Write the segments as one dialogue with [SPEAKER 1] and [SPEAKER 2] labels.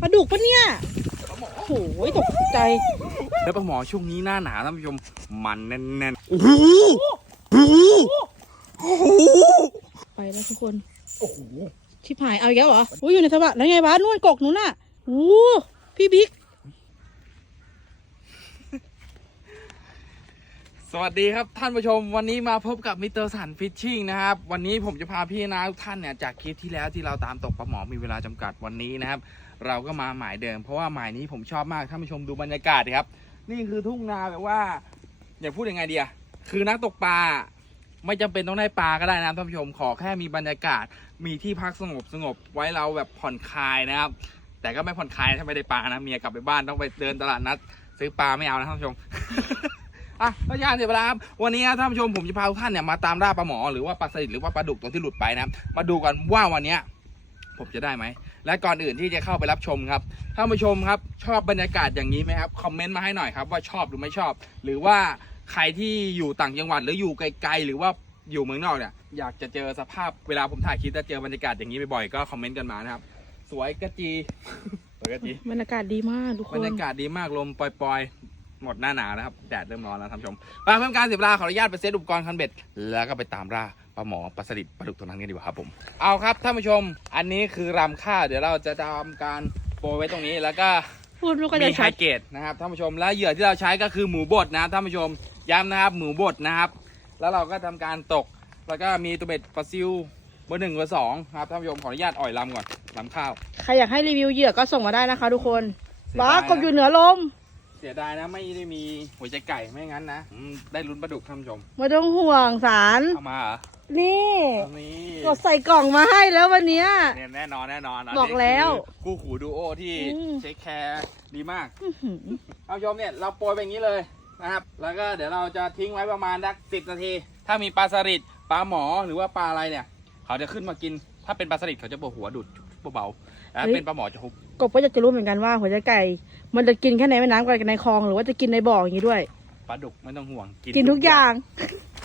[SPEAKER 1] ปลาดุกปะเนี่ยโอ้โหตกใจ
[SPEAKER 2] แล้วปลาหมอช่วงนี้หน้าหนาวท่านผู้ชมมันแน่น
[SPEAKER 1] ไปแล้วทุกคน
[SPEAKER 2] ๆโอ้โห
[SPEAKER 1] ชิบหายเอาอีกแล้วเหรออุ้ยอยู่ในสระแล้วไงบ้านนู่นกกนู้นน่ะโอ้พี่บิ๊ก
[SPEAKER 2] สวัสดีครับท่านผู้ชมวันนี้มาพบกับมิสเตอร์สันฟิชชิ่งนะครับ วันนี้ผมจะพาพี่นะทุกท่านเนี่ยจากคลิปที่แล้วที่เราตามตกปลาหมอมีเวลาจำกัดวันนี้นะครับ เราก็มาหมายเดิม เพราะว่าหมายนี้ผมชอบมากท่านผู้ชมดูบรรยากาศครับ นี่คือทุ่งนาแบบว่าอย่าพูดยังไงเดีอะคือนักตกปลาไม่จำเป็นต้องได้ปลาก็ได้นะท่านผู้ชมขอแค่มีบรรยากาศ มีที่พักสงบสงบไว้เราแบบผ่อนคลายนะครับ แต่ก็ไม่ผ่อนคลายถ้าไม่ได้ปลานะเมียกลับไปบ้านต้องไปเดินตลาดนัด ซื้อปลาไม่เอานะท่านผู้ชมอะก็ยานเสียเวลาครับวันนี้ท่านผู้ชมผมจะพาทุกท่านเนี่ยมาตามล่าปลาหมอหรือว่าปลาสลิดหรือว่าปลาดุกตัวที่หลุดไปนะครับมาดูกันว่าวันนี้ผมจะได้ไหม และก่อนอื่นที่จะเข้าไปรับชมครับท่านผู้ชมครับชอบบรรยากาศอย่างนี้ไหมครับคอมเมนต์มาให้หน่อยครับว่าชอบหรือไม่ชอบ หรือว่าใครที่อยู่ต่างจังหวัดหรืออยู่ไกลๆหรือว่าอยู่เมืองนอกเนี่ยอยากจะเจอสภาพเวลาผมถ่ายคลิปจะเจอบรรยากาศอย่างนี้บ่อยๆก็คอมเมนต์กันมานะครับ สวยกระจี สวยกระจี
[SPEAKER 1] บรรยากาศดีมากทุกค
[SPEAKER 2] บร
[SPEAKER 1] น
[SPEAKER 2] รยากาศดีมากลมปล่อยๆ หมดหน้าหนาวนะครับ แดดเริ่มร้อนแล้วท่านผู้ชมไปเพื่อการเสียเวลาขออนุญาตไปเซตอุปกรณ์คันเบ็ด แล้วก็ไปตามล่าปลาหมอปลาสลิดปลาดุกตัวนั้นกันดีกว่าครับผม เอาครับท่านผู้ชม อันนี้คือรำข้าวเดี๋ยวเราจะทำการโปรยไว้ตรงนี้แล้วก็
[SPEAKER 1] พูดไม่ค่อย
[SPEAKER 2] มี
[SPEAKER 1] จะ
[SPEAKER 2] ไฮ
[SPEAKER 1] ชัด
[SPEAKER 2] เกตนะครับท่านผู้ชมและเหยื่อที่เราใช้ก็คือหมูบดนะครับท่านผู้ชมย้ำนะครับหมูบดนะครับ แล้วเราก็ทำการตก แล้วก็มีตัวเบ็ดปลาซิวเบอร์หนึ่งเบอร์สองครับท่านผู้ชมขออนุญาตอ่อยลำก่อนลำข้าว
[SPEAKER 1] ใครอยากให้รีวิวเหยื่อก็ส่งมาได้นะคะ ทุกคน
[SPEAKER 2] เสีย
[SPEAKER 1] บ้า
[SPEAKER 2] ดายนะ
[SPEAKER 1] กบอยู่เหนือลม
[SPEAKER 2] เสียดายนะไม่ได้มีหัวใจไก่ไม่งั้นนะอืมได้ลุ้นปลาดุกท่านผู้ชม
[SPEAKER 1] ไม่ต้องห่วงสาร
[SPEAKER 2] เอามาเหรอ
[SPEAKER 1] นี่
[SPEAKER 2] อันนี้
[SPEAKER 1] กดใส่กล่องมาให้แล้ววันเนี้ย
[SPEAKER 2] เนี่ยแน่นอนแน่นอนนนี้
[SPEAKER 1] บอกแล้ว
[SPEAKER 2] คือคู่หูดูโอที่
[SPEAKER 1] อืม
[SPEAKER 2] เช็คแคร์ดีมาก
[SPEAKER 1] อื้อหือ
[SPEAKER 2] เอาชมเนี่ยเราโปรยไปอย่างนี้เลยนะครับ แล้วก็เดี๋ยวเราจะทิ้งไว้ประมาณสักสิบนาที ถ้ามีปลาสลิดปลาหมอหรือว่าปลาอะไรเนี่ย เขาจะขึ้นมากิน ถ้าเป็นปลาสลิดเขาจะโบกหัวดูดเบาๆแล้วเป็นปลาหมอจะฮุบ
[SPEAKER 1] กบก็อยากจะรู้เหมือนกันว่าหัวใจไก่ มันจะกินแค่ในแม่น้ำกับในคลองหรือว่าจะกินในบ่ออย่างนี้ด้วย
[SPEAKER 2] ปลาดุกไม่ต้องห่วง
[SPEAKER 1] กินทุกอย่าง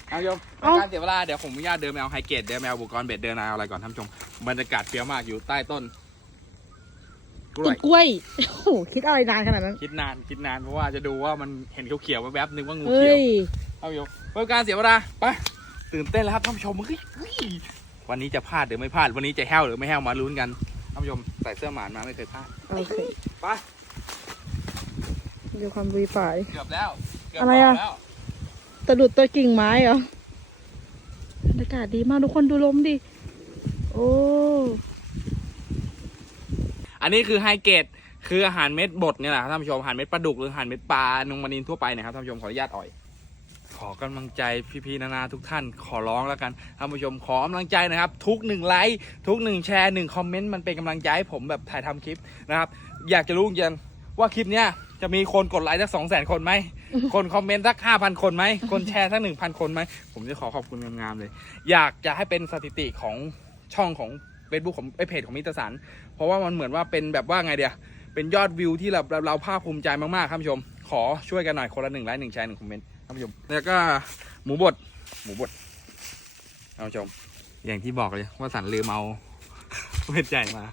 [SPEAKER 2] เอาชม
[SPEAKER 1] เอ้า
[SPEAKER 2] การเสียเวลาเดี๋ยวผมอนุญาตเดินไปเอาไฮเกตเดินไปเอาอุปกรณ์เบ็ดเดินเอาอะไรก่อนท่านผู้ชมบรรยากาศเฟี้ยวมากอยู่ใต้ต้นกล้
[SPEAKER 1] ต้
[SPEAKER 2] วนย
[SPEAKER 1] กล้วยโอ้โหคิดอะไรนานขนาดนั้น
[SPEAKER 2] คิดนานคิดนานเพราะว่าจะดูว่ามันเห็นเขียวๆแวบๆนึกว่างู
[SPEAKER 1] เฮ้
[SPEAKER 2] เขียว ย เอาอยู่เพื่อการเสียเวลาไปตื่นเต้นแล้วครับท่านผู้ชมเฮ้ยเฮ้ยวันนี้จะพลาดหรือไม่พลาดวันนี้จะแห้วหรือไม่แห้วมาลุ้นกันท่านผู้ชมใส่เสื้อหมานมาไม่เคยพลาด
[SPEAKER 1] โอเค
[SPEAKER 2] ไป
[SPEAKER 1] ดูความบุยป่าย
[SPEAKER 2] เกือบแล้วเกืบ
[SPEAKER 1] อะไรอะ
[SPEAKER 2] แล้ว
[SPEAKER 1] ตะดุดตัวกิ่งไม้เหรอ บรรยากาศดีมากทุกคนดูลมดิ โอ้
[SPEAKER 2] อันนี้คือไฮเกตคืออาหารเม็ดบดเนี่ยแหละครับท่านผู้ชมอาหารเม็ดปลาดุกหรืออาหารเม็ดปลานงมานินทั่วไปนะครับท่านผู้ชมขออนุญาตอ่อย ขอกำลังใจพี่ๆนานาทุกท่านขอร้องแล้วกันท่านผู้ชมขอกำลังใจนะครับ ทุกหนึ่งไลค์ทุกหนึ่งแชร์หนึ่งคอมเมนต์มันเป็นกำลังใจให้ผมแบบถ่ายทำคลิปนะครับ อยากจะรู้จริงว่าคลิปเนี้ยจะมีคนกดไลค์สักสองแสนคนไหม คนคอมเมนต์สักห้าพันคนไหม คนแชร์สักหนึ่งพันคนไหม ผมจะขอขอบคุณงามๆเลย อยากจะให้เป็นสถิติของช่องของ Facebook ของไอเพจของมิตรสัน เพราะว่ามันเหมือนว่าเป็นแบบว่าไงเดียเป็นยอดวิวที่เราเราเราภาคภูมิใจมากๆครับผู้ชม ขอช่วยกันหน่อยคนละหนึ่งไลค์หนึ่งแชร์หนึ่งคอมเมนต์ครับผู้ชม แล้วก็หมูบด หมูบดท่านผู้ชม อย่างที่บอกเลยว่าสันลืมเอาเม็ดใหญ่มา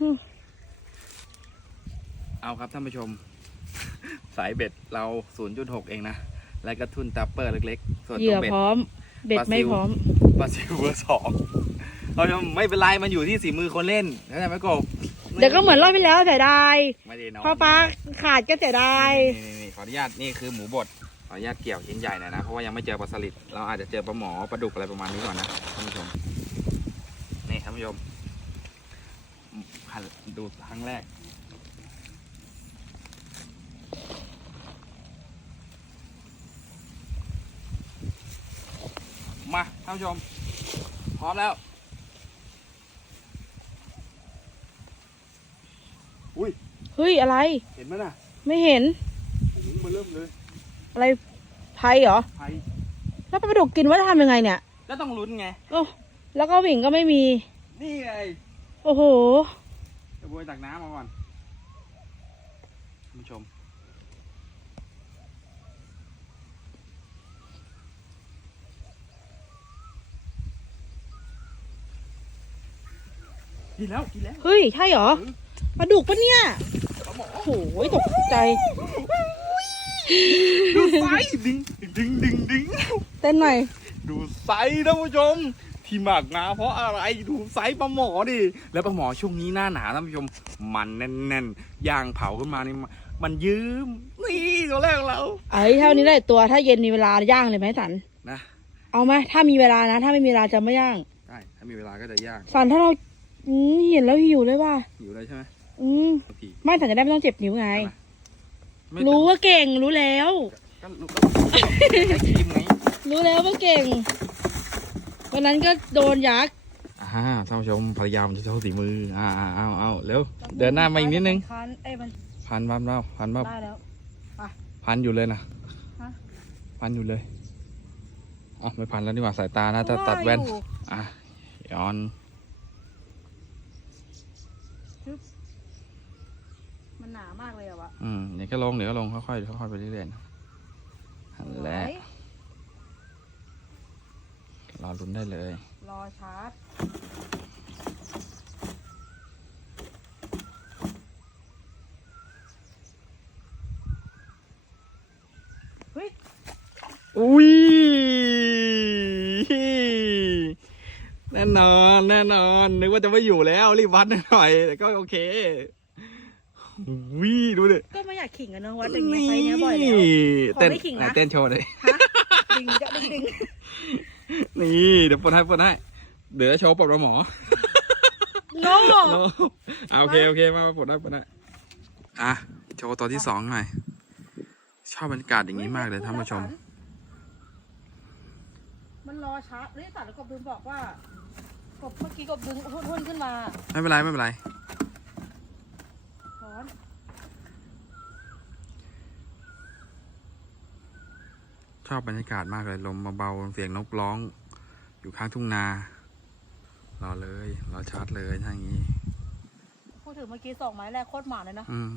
[SPEAKER 1] อืม
[SPEAKER 2] เอาครับท่านผู้ชม สายเบ็ดเรา 0.6 เองนะ และกระทุนตัปเปอร์เล็กๆ ส่วน
[SPEAKER 1] เห
[SPEAKER 2] ตั
[SPEAKER 1] ยื่
[SPEAKER 2] ว
[SPEAKER 1] อ
[SPEAKER 2] เบ็ด
[SPEAKER 1] พร้อม เบ็ด
[SPEAKER 2] ปลาซิว
[SPEAKER 1] ไม่พร้อม
[SPEAKER 2] ปลาซิลเบอร์สองเราจะไม่เป็นไรมันอยู่ที่สีมือคนเล่นเข้าใจไหมกบ
[SPEAKER 1] เดี๋ยวก็เหมือนรอบที่แล้วเสียดาย
[SPEAKER 2] ไม่ได้นอน
[SPEAKER 1] พอปลาขาดก็เสียดาย
[SPEAKER 2] นี่นี่นี่ขออนุญาตนี่คือหมูบดขออนุญาตเกี่ยวชิ้นใหญ่หน่อยนะเพราะว่ายังไม่เจอปลาสลิดเราอาจจะเจอปลาหมอปลาดุกอะไรประมาณนี้ก่อนนะท่านผู้ชมนี่ท่านผู้ชมหันดูครั้งแรก มาท่านผู้ชม พร้อมแล้ว อุ้ย
[SPEAKER 1] เฮ้ย อะไร
[SPEAKER 2] เห็นไหมน่ะ
[SPEAKER 1] ไม่เห็น
[SPEAKER 2] โอ้โหมาเริ่มเลย
[SPEAKER 1] อะไรไพเหรอ
[SPEAKER 2] ไฟ
[SPEAKER 1] แล้วปลาดุกกินว่าจะทำยังไงเนี่ย
[SPEAKER 2] ก็ต้องลุ้นไง
[SPEAKER 1] โอ้แล้วก็หวิ่งก็ไม่มี
[SPEAKER 2] นี่ไง
[SPEAKER 1] โอ้โห
[SPEAKER 2] จะบวยตักน้ำมาก่อนท่านผู้ชม กินแล้วกินแล้ว
[SPEAKER 1] เฮ้ย ใช่เหรอปลาดุกปะเนี่ย
[SPEAKER 2] ปลาหมอ
[SPEAKER 1] โอ้โหตกใจ
[SPEAKER 2] ดูไซส์ดึงดึงดึงดึง
[SPEAKER 1] เต้นหน่อย
[SPEAKER 2] ดูไซส์ท่านผู้ชม ที่หมากงาเพราะอะไรดูไซส์ปลาหมอดิ แล้วปลาหมอช่วงนี้หน้าหนาวท่านผู้ชม มันแน่นๆย่างเผาขึ้นมานี่มันมันยืมนี่ตัวแรกของเรา
[SPEAKER 1] เอ้ยเท่านี้ได้ตัวถ้าเย็นมีเวลาย่างเลยไหมสัน
[SPEAKER 2] นะ
[SPEAKER 1] เอาไหมถ้ามีเวลานะ ถ้าไม่มีเวลาจะไม่ย่าง
[SPEAKER 2] ได้ถ้ามีเวลาก็จะย่าง
[SPEAKER 1] สันถ้าเรา อืมเห็นแล้วหิวเลยว่ะ
[SPEAKER 2] อยู่เลยใช่ไหม
[SPEAKER 1] อืม
[SPEAKER 2] บางที
[SPEAKER 1] ไม่สันจะได้ไม่ต้องเจ็บนิ้วไง
[SPEAKER 2] ไม่
[SPEAKER 1] รู้ว่าเก่งรู้แล้ว
[SPEAKER 2] ก็รู้ก็ใช้ครีมไง
[SPEAKER 1] รู้แล้วว่าเก่ง วันนั้นก็โดนยักษ์
[SPEAKER 2] อ่าท่านผู้ชมพยายามจะโชว์สีมืออ่าอ่าเอาเอาเร็วเดินหน้ามาอีกนิดนึง
[SPEAKER 1] คันเอ้ยมัน
[SPEAKER 2] พันบ้านเปล่าพันบ้า
[SPEAKER 1] ได้แล้ว
[SPEAKER 2] พันอยู่เลยนะ
[SPEAKER 1] ฮะ
[SPEAKER 2] พันอยู่เลยอ๋อไม่พันแล้วนี่หว่าสายตาน่าจะตัดแว่น
[SPEAKER 1] อยู่
[SPEAKER 2] อะย้อน
[SPEAKER 1] มันหนามากเลย อะวะ
[SPEAKER 2] อืมเดี๋ยวก็ลงเดี๋ยวก็ลงค่อยๆค่อยๆไปเรื่อยๆนะนั่นแหละ
[SPEAKER 1] ไว้
[SPEAKER 2] รอลุ้นได้เลย
[SPEAKER 1] รอชาร์จเฮ้ย
[SPEAKER 2] อุ้ยแน่นอน แน่นอน นึกว่าจะไม่อยู่แล้ว รีบวัดหน่อย แต่ก็โอเค วิดูดิ
[SPEAKER 1] ก็ไม่อยากขิงกันเนอะวัดอย่างเงี้ยไฟเนี้ยบ่อยแล้วขอ
[SPEAKER 2] เต้น
[SPEAKER 1] ไม่ขิงนะ
[SPEAKER 2] ไหเต้นโชว์เลย
[SPEAKER 1] ฮะดิงจะดิงดิง
[SPEAKER 2] นี่เดี๋ยวปลดให้ปลดให้เดี๋ยวจะโชว์ปลดปลาหมอ
[SPEAKER 1] โง่
[SPEAKER 2] อะโอเคโอเคมาปลดได้ปลดได้อะโชว์ตัวที่สองหน่อยชอบบรรยากาศอย่างนี้มากเลยท่านผู้ชม
[SPEAKER 1] มันรอชาร์จนี่สัตว์แล้วกบดึงบอกว่ากบเมื่อกี้กบดึงหุ้นๆขึ้นมา
[SPEAKER 2] ไม่เป็นไรไม่เป็นไร
[SPEAKER 1] ร้อน
[SPEAKER 2] ชอบบรรยากาศมากเลยลมเบาๆเสียงนกร้อง อยู่ข้างทุ่งนารอเลยรอชาร์จเลยถ้าอย่างนี้
[SPEAKER 1] พูดถึงเมื่อกี้สองไม้แรกโคตรหมาเลยนะ
[SPEAKER 2] อืม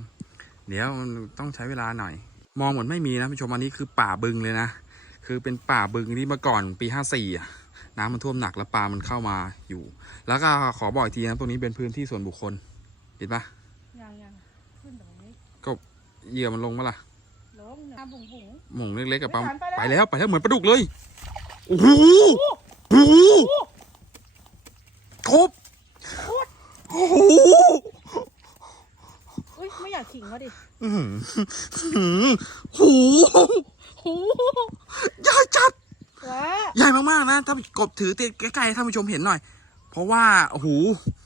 [SPEAKER 2] เดี๋ยวมันต้องใช้เวลาหน่อย มองเหมือนไม่มีนะผู้ชมอันนี้คือป่าบึงเลยนะคือเป็นป่าบึงที่เมื่อก่อนปีห้าสี่ะน้ำมันท่วมหนักแล้วปลามันเข้ามาอยู่ แล้วก็ขอบอกอีกทีนะตรงนี้เป็นพื้นที่ส่วนบุคคล เห็นปะ
[SPEAKER 1] ยังยังขึ้นตรงนี้
[SPEAKER 2] เหยื่อมันลงมาล่ะ
[SPEAKER 1] ลงน้ำบุ๋งบุ๋ง
[SPEAKER 2] หม่งเล็กๆกับปลา
[SPEAKER 1] ไม่ทันไป
[SPEAKER 2] ไป
[SPEAKER 1] แล้ว
[SPEAKER 2] แล้วไปแล้วเหมือนปลาดุกเลยโอ้โหโอ้โหครบโอ้โห
[SPEAKER 1] อุ้ยไม่อยากขิงเขาดิ
[SPEAKER 2] อื้อหืออื้อหือโอ้โห
[SPEAKER 1] หู
[SPEAKER 2] ใหญ่จัด
[SPEAKER 1] ว้า
[SPEAKER 2] ใหญ่มากๆนะถ้ากบถือใกล้ๆให้ท่านผู้ชมเห็นหน่อย เพราะว่าโอ้โห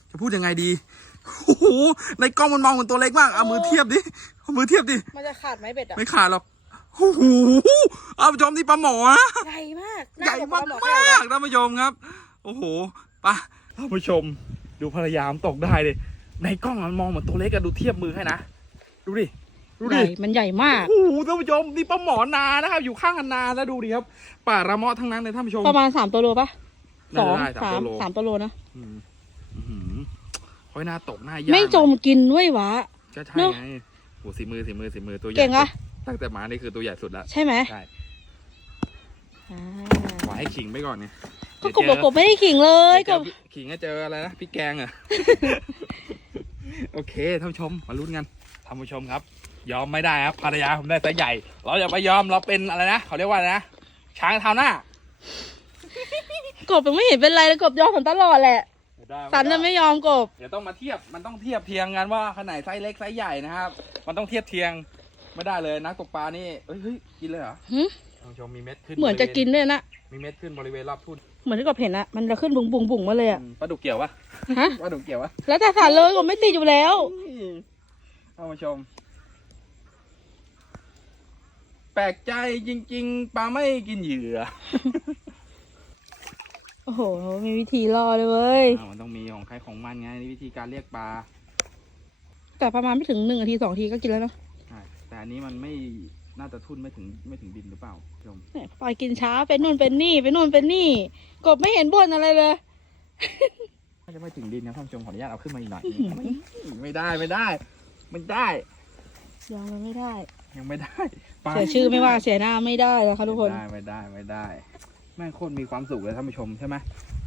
[SPEAKER 2] จะพูดยังไงดีโอ้โหในกล้องมันมองเหมือนตัวเล็กมากเอามือเทียบดิเอามือเทียบดิ
[SPEAKER 1] มันจะขาดไหมเบ็ดอะ
[SPEAKER 2] ไม่ขาดหรอก โอ้โหเอาผู้ชมที่ปลาหมอนะ
[SPEAKER 1] ใหญ่มาก
[SPEAKER 2] ใหญ่
[SPEAKER 1] น่จะ
[SPEAKER 2] มาก
[SPEAKER 1] ปลห
[SPEAKER 2] ม
[SPEAKER 1] อขนาดนั้นา
[SPEAKER 2] กท่านผู้ชมครับ โอ้โหไปะท่านผู้ชม ดูภรรยามนตกได้เลยในกล้องมันมองเหมือนตัวเล็กอะดูเทียบมือให้นะดูดิดู
[SPEAKER 1] ให
[SPEAKER 2] ดิ
[SPEAKER 1] ญ่มันใหญ่มาก
[SPEAKER 2] โอ้โหท่านผู้ชมนี่ปลาหมอนานะครับ อยู่ข้างคันนาแล้วดูดิครับ ป่าระเมาะทั้งนั้นเลยท่านผู้ชม
[SPEAKER 1] ประมาณสามตัวโลปะส
[SPEAKER 2] น่า
[SPEAKER 1] อง
[SPEAKER 2] จะได้
[SPEAKER 1] สาม
[SPEAKER 2] ตัวโล
[SPEAKER 1] สามตัวโลนะ
[SPEAKER 2] อืมอื้อหือโอ้ยหน้าตกหน้าย่าง
[SPEAKER 1] ไม่จมกินด้วยวะ
[SPEAKER 2] ก็ใช่
[SPEAKER 1] เนอะ
[SPEAKER 2] ไงโหสีมือสีมือสีมือตัวใหญ่
[SPEAKER 1] เก่งอะ
[SPEAKER 2] สุด ตั้งแต่มานี่คือตัวใหญ่สุดแล้ว
[SPEAKER 1] ใช่ไหม
[SPEAKER 2] ใช่
[SPEAKER 1] อ่า
[SPEAKER 2] ขอให้ขิงไปก่อนเนี่ย
[SPEAKER 1] ก็กบบอกกบไม่ได้ขิงเลย
[SPEAKER 2] เดี๋ยว
[SPEAKER 1] ก
[SPEAKER 2] เจ
[SPEAKER 1] บ
[SPEAKER 2] อขิงก็เจออะไรนะพี่แกงเหรอะโอเคท่านผู้ชมมาลุ้นกันท่านผู้ชมครับ ยอมไม่ได้ครับภรรยาผมได้แต่ใหญ่ เราอย่าไปยอมเราเป็นอะไรนะเขาเรียกว่าอะไรนะช้างเท้าหน้าก
[SPEAKER 1] บยังไม่เห็นเป็นไรเลยกบยอมผมตลอดแหละ
[SPEAKER 2] ไม่ได้
[SPEAKER 1] สัน
[SPEAKER 2] ไม่
[SPEAKER 1] จะ
[SPEAKER 2] ได้
[SPEAKER 1] ไม่ยอมกบ
[SPEAKER 2] เดี๋ยวต้องมาเทียบมันต้องเทียบเทียงกันว่าขนาดไซส์เล็กไซส์ใหญ่นะครับ มันต้องเทียบเทียง ไม่ได้เลยนักตกปลานี่เอ้ยเฮ้ยกินเลยเหรอ
[SPEAKER 1] หึ
[SPEAKER 2] ท่านผู้ชมมีเม็ดขึ้น
[SPEAKER 1] เหมือนจะกินด้วยนะ
[SPEAKER 2] มีเม็ดขึ้นบริเวณรอบทุ่น
[SPEAKER 1] เหมือนที่กบเห็นอะมันจะขึ้นบุ๋งบุ๋งบุ๋งมาเลยอะ
[SPEAKER 2] อืมปลาดุกเกี่ยวปะ
[SPEAKER 1] ฮะ
[SPEAKER 2] ปลาดุกเกี่ยวปะ
[SPEAKER 1] แล้วแต่สันเลยกบไม่ติดอยู่แล้ว
[SPEAKER 2] ท่านผู้ชม แปลกใจจริง ๆปลาไม่กินเหยื่อ
[SPEAKER 1] โอ้โห มีวิธีรอเลยเว้ย
[SPEAKER 2] อ้าวมันต้องมีของใครของมันไงนี่วิธีการเรียกปลา
[SPEAKER 1] แต่ประมาณไม่ถึงหนึ่งนาทีสองนาทีก็กินแล้วเนาะ
[SPEAKER 2] ใช่แต่ อันนี้มันไม่น่าจะทุ่นไม่ถึงไม่ถึงดินหรือเปล่าท่านผู้ชม
[SPEAKER 1] เนี่ยปล่อยกินช้าเป็นนู่นเป็นนี่เป็นนู่นเป็นนี่ กบไม่เห็นบ่นอะไรเลย
[SPEAKER 2] น่าจะไม่ถึงดินนะท่านผู้ชมขออนุญาตเอาขึ้นมาอีกหน่อย
[SPEAKER 1] อื้อหือ
[SPEAKER 2] ไม่ได้ไม่ได้ไม่ได้
[SPEAKER 1] ยอมมันไม่ได้
[SPEAKER 2] ยังไม่ได้ปลา
[SPEAKER 1] เสียชื่อไม่ว่าเสียหน้าไม่ได้นะคะทุกคน
[SPEAKER 2] ไม่ได้ไม่ได้ไม่ได้แม่งโคตรมีความสุขเลยท่านผู้ชมใช่ไหม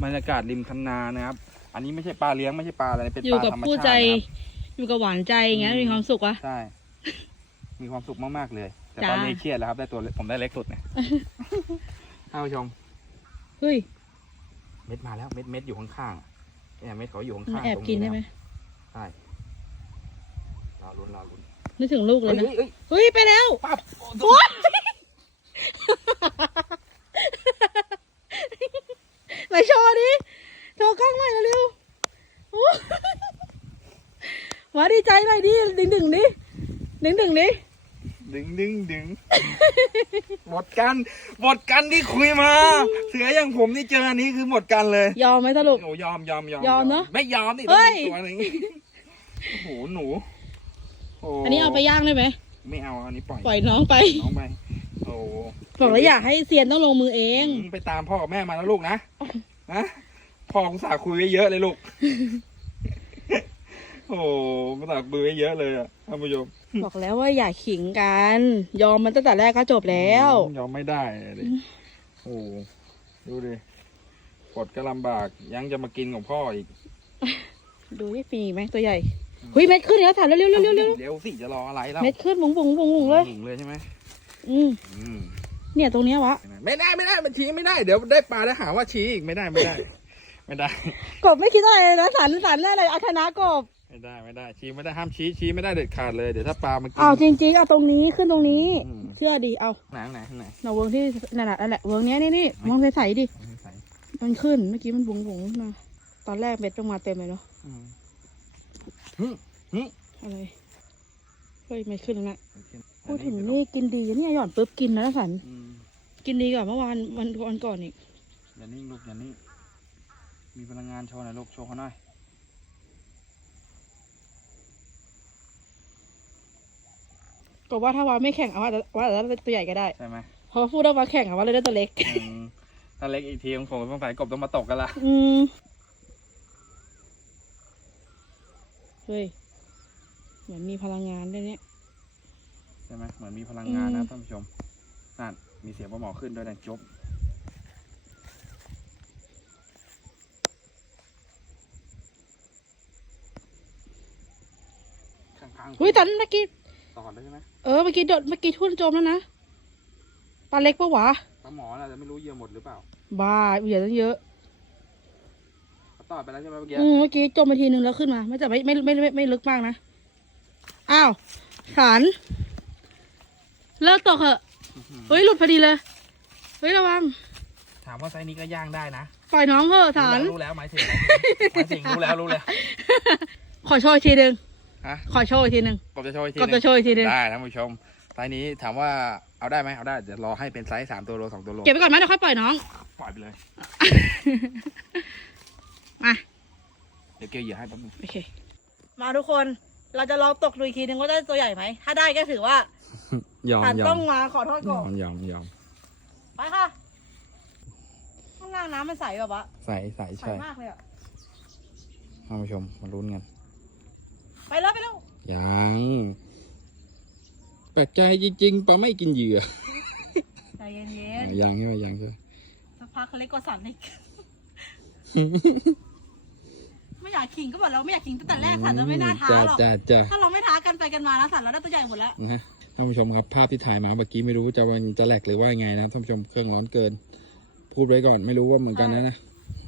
[SPEAKER 2] บรรยากาศริมคันนานะครับ อันนี้ไม่ใช่ปลาเลี้ยงไม่ใช่ปลาอะไรเป็น
[SPEAKER 1] อยู่
[SPEAKER 2] ปลา
[SPEAKER 1] กับ
[SPEAKER 2] ธรรม
[SPEAKER 1] ผู้
[SPEAKER 2] ชาติ
[SPEAKER 1] ใจ
[SPEAKER 2] นะครับ
[SPEAKER 1] อยู่กับหวานใจอย่างเงี้ย
[SPEAKER 2] อืม
[SPEAKER 1] มีความสุขอะ
[SPEAKER 2] ใช่ มีความสุขมากๆเลย แต่
[SPEAKER 1] จ้า
[SPEAKER 2] ตอนนี้เครียดแล้วครับได้ตัวเล็กผมได้เล็กสุดเนี่ยท่านผู้ชม
[SPEAKER 1] เฮ้ย
[SPEAKER 2] เม็ดมาแล้วเม็ดเม็ดอยู่ข้างๆเนี่ยเม็ดเขาอยู่ข้างๆ
[SPEAKER 1] มาแอบ
[SPEAKER 2] ตรง
[SPEAKER 1] กินได้ไหมะ
[SPEAKER 2] ใช่รอลุ้นรอลุ้น
[SPEAKER 1] นึกถึงลูกเลย
[SPEAKER 2] เฮ้ย
[SPEAKER 1] นะ
[SPEAKER 2] เฮ้ย
[SPEAKER 1] เฮ้ยไปแล้ว
[SPEAKER 2] ปั๊บ
[SPEAKER 1] โอ๊ยไหนโชว์ดิโชว์กล้องหน่อยเร็วๆโอ้มาดีใจหน่อยดิดึงดึงๆดิดึงดึงๆดิ
[SPEAKER 2] ดึงดึงดึงหมดกัน หมดกันที่คุยมา เสืออย่างผมนี่เจออันนี้คือหมดกันเลย
[SPEAKER 1] ยอมไหมสรุป
[SPEAKER 2] โอ้ยอมยอมยอม
[SPEAKER 1] ยอมเนอะ
[SPEAKER 2] ไม่ยอมนี่
[SPEAKER 1] เฮ้ย
[SPEAKER 2] ต้องมีตัวหนึงโอ้โหหนูโอั
[SPEAKER 1] นนี้เอาไปย่างได้ไหม
[SPEAKER 2] ไม่เอาอันนี้ปล่อย
[SPEAKER 1] ปล่อยน้องไป
[SPEAKER 2] น้องไปโอ้โห
[SPEAKER 1] บอกแล้วอยากให้เซียนต้องลงมือเอง
[SPEAKER 2] อืมไปตามพ่อกับแม่มาแล้วลูกนะนะพ่ออุตส่าห์คุยไว้เยอะเลยลูก โอ้โหอุตส่าห์คุยไว้เยอะเลยอะท่านผู้ชม
[SPEAKER 1] บอกแล้วว่าอย่าขิงกัน ยอมมันตั้งแต่แรกก็จบแล้ว
[SPEAKER 2] ยอมไม่ได้เลยโอ้โหดูดิกดก็ลำบากยังจะมากินของพ่ออีก
[SPEAKER 1] ดูที่ฟีไหมตัวใหญ่เฮ้ยเม็ดขึ้นแล้วถ่ายเร็วเร็วเร็วเร็วเร็ว
[SPEAKER 2] เร็วสิจะรออะไรแล้ว
[SPEAKER 1] เม็ดขึ้นบุ๋งบุ๋งบุ๋งบุ๋งเลย
[SPEAKER 2] หงเลยใช่ไหม
[SPEAKER 1] อืม
[SPEAKER 2] อืม
[SPEAKER 1] เนี่ยตรงเนี้ยวะ
[SPEAKER 2] ไม่ได้ไม่ได้มันชี้ไม่ได้เดี๋ยวได้ปลาแล้วหาว่าชี้อีกไม่ได้ไม่ได้ ไม่ได้
[SPEAKER 1] กบไม่คิดอะไรเลยนะสันสันอะไรเอาชนะกบ
[SPEAKER 2] ไม่ได้ไม่ได้ ชี้ไม่ได้ห้ามชี้ชี้ไม่ได้เด็ดขาดเลยเดี๋ยวถ้าปลามันกิน
[SPEAKER 1] เอาจริง ๆ เอาตรงนี้ขึ้นตรงนี้
[SPEAKER 2] อืม
[SPEAKER 1] เชื่อดิเอา
[SPEAKER 2] ไหนไหนไหน
[SPEAKER 1] เราเวิร์กที่นั่นแหละนั่นแหละเวิร์กเนี้ยนี่นี่มองใสๆดิ
[SPEAKER 2] ใส่
[SPEAKER 1] มันขึ้นเมื่อกี้มันบุ๋งบุ๋งมาตอนแรกเม็ดลงมาเต็มเลยเนาะ
[SPEAKER 2] อืมหึหึ
[SPEAKER 1] อะไรเฮ้ยเม็ดขึ้นแล้วนะ
[SPEAKER 2] โอเค
[SPEAKER 1] พูดถึงนี่กินดีเนี่ยหย่อนปุ๊บกินนะสัน
[SPEAKER 2] อืม
[SPEAKER 1] กินดีกว่าเมื่อวานวันวันก่อนอีก
[SPEAKER 2] อย่านิ่งลูกอย่านิ่งมีพลังงานโชว์หน่อยลูกโชว์เขาหน่อย
[SPEAKER 1] ก็ว่าถ้าวาไม่แข่งเอาว่าจะว่าจะได้ตัวใหญ่ก็ได้
[SPEAKER 2] ใช่ไหม
[SPEAKER 1] เพราะว่าพูดว่ามาแข่งอะว่าเลยได้ตัวเล็ก
[SPEAKER 2] อืมถ้าเล็กอีกทีคงต้องใส่กบต้องมาตกกันละ
[SPEAKER 1] อืมเฮ้ยเหมือนมีพลังงานด้วยเนี่ย
[SPEAKER 2] ใช่ไหมเหมือนมีพลังงานนะ
[SPEAKER 1] อืม
[SPEAKER 2] ท่านผู้ชมนั่นมีเสียงปลาหมอขึ้นด้วยนะจบข้างๆ
[SPEAKER 1] เฮ้ยตอนเมื่อกี้
[SPEAKER 2] ต่อได้ใช่ไหม
[SPEAKER 1] เออเมื่อกี้โดดเมื่อกี้ทุ่นโจมแล้วนะปลาเล็กปะวะ
[SPEAKER 2] ปลาหมอน่ะจะไม่รู้เหยื่อหมดหรือเปล่า
[SPEAKER 1] บ้าเหยื่อตั้งเยอะ
[SPEAKER 2] เขาต่อไปแล้วใช่ไหมเมื่อกี้
[SPEAKER 1] อืมเมื่อกี้จมไปทีนึงแล้วขึ้นมาไม่แต่ไม่ไม่ไม่ไม่ไม่ลึกมากนะอ้าวสารเลิกตกเหอะเฮ้ยหลุดพอดีเลยเฮ้ยระวัง
[SPEAKER 2] ถามว่าไซส์นี้ก็ย่างได้นะ
[SPEAKER 1] ปล่อยน้องเหอะสาร
[SPEAKER 2] รู้แล้วหมายถึงหมายถึงรู้แล้วรู้แล้ว
[SPEAKER 1] ขอโชว์อีกทีหนึ่ง
[SPEAKER 2] ฮะ
[SPEAKER 1] ขอโชว์อีกทีหนึ่ง
[SPEAKER 2] กบจะโชว์อีกที
[SPEAKER 1] ก็
[SPEAKER 2] ห
[SPEAKER 1] จะ
[SPEAKER 2] นึง
[SPEAKER 1] โชว์อีกทีหนึ่ง
[SPEAKER 2] ได้ท่านผู้ชมไซส์นี้ถามว่าเอาได้ไหมเอาได้เดี๋ยวรอให้เป็นไซส์สามตัวโลสองตัวโล
[SPEAKER 1] เก็บไปก่อนไหมเดี๋ยวค่อยปล่อยน้อง
[SPEAKER 2] ปล่อยไปเลย
[SPEAKER 1] มา
[SPEAKER 2] เดี๋ยวเกี่ยวเหยื่อให้แป๊บนึง
[SPEAKER 1] โอเค มาทุกคนเราจะลองตกดูอีกทีนึงว่าได้ตัวใหญ่ไหม ถ้าได้ก็ถือว่าย
[SPEAKER 2] อม
[SPEAKER 1] ผ่าน
[SPEAKER 2] ยอ
[SPEAKER 1] ต้อ
[SPEAKER 2] ม
[SPEAKER 1] งมาขอโทษ
[SPEAKER 2] ย
[SPEAKER 1] ก่อ
[SPEAKER 2] อนมยอมยอม
[SPEAKER 1] ไปค่ะ ข้างล่างน้ำมันใสแบบว่า
[SPEAKER 2] ใส่ใส่
[SPEAKER 1] ใส
[SPEAKER 2] ใช่
[SPEAKER 1] มากเลยอะ
[SPEAKER 2] ท่านผู้ชมมาลุ้นกัน
[SPEAKER 1] ไปแล้วไปแล้ว
[SPEAKER 2] ยังแปลกใจจริงๆปลาไม่กินเหยื่อ
[SPEAKER 1] ใจเย็น
[SPEAKER 2] ยังใช่ไหมยังใช่ไหม
[SPEAKER 1] ๆสักพักเขาเล็กกว่าสันอีกไม่อยากขิงก็บอกเราไม่อยากขิงตั้งแต่แรกสันเราไม่น่าท้า
[SPEAKER 2] จ้า
[SPEAKER 1] หรอก
[SPEAKER 2] จ้าจ้า
[SPEAKER 1] ถ้าเราไม่ท้ากันไปกันมาแล้วสันเราได้ตัวใหญ่หมดแล้ว
[SPEAKER 2] นะฮะท่านผู้ชมครับภาพที่ถ่ายมาเมื่อกี้ไม่รู้จะวันจะแหลกหรือว่ายังไงนะท่านผู้ชมเครื่องร้อนเกิน พูดไว้ก่อนไม่รู้ว่าเหมือนกันนะนะ